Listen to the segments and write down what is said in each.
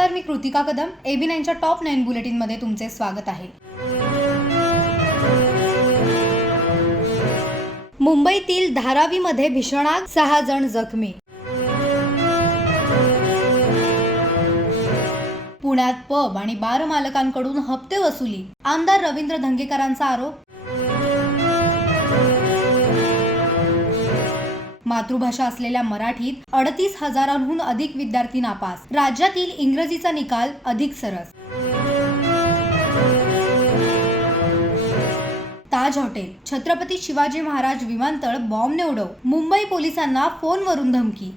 नमस्कार मी कृतिका कदम एबी नाईनच्या टॉप नाईन बुलेटिनमध्ये तुमचे स्वागत आहे. मुंबईतील धारावीमध्ये भीषण आग सहा जण जखमी. पुण्यात पब आणि बार मालकांकडून हप्ते वसुली. आमदार रवींद्र धंगेकरांचा आरोप मातृभाषा असलेल्या मराठीत अडतीस हजारांहून अधिक विद्यार्थी नापास. राज्यातील इंग्रजीचा निकाल अधिक सरस. ताज हॉटेल. छत्रपती शिवाजी महाराज विमानतळ बॉम्बने उडव. मुंबई पोलिसांना फोनवरून धमकी.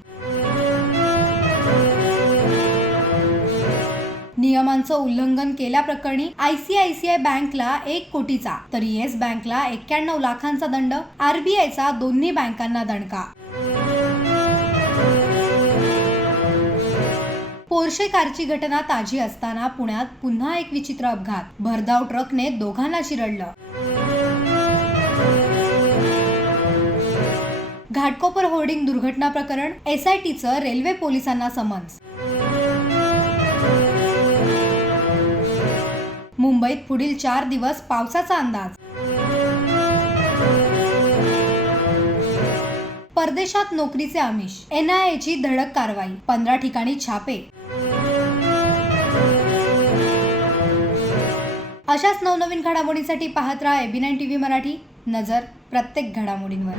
नियमांचं उल्लंघन केल्याप्रकरणी आयसीआयसीआय बँकला एक कोटीचा. तर येस बँकला एक्क्याण्णव लाखांचा दंड. आरबीआयचा दोन्ही बँकांना दणका. पोर्शे कारची घटना ताजी असताना पुण्यात पुन्हा एक विचित्र अपघात. भरधाव ट्रकने दोघांना चिरडलं घाटकोपर होर्डिंग दुर्घटना प्रकरण एसआयटीचं रेल्वे पोलिसांना समन्स. मुंबईत पुढील चार दिवस पावसाचा अंदाज. परदेशात नोकरीचे आमिष. एनआयएची धडक कारवाई. पंधरा ठिकाणी छापे. अशाच नवनवीन घडामोडींसाठी पाहत राहा एबी नाईन टीव्ही मराठी. नजर प्रत्येक घडामोडींवर.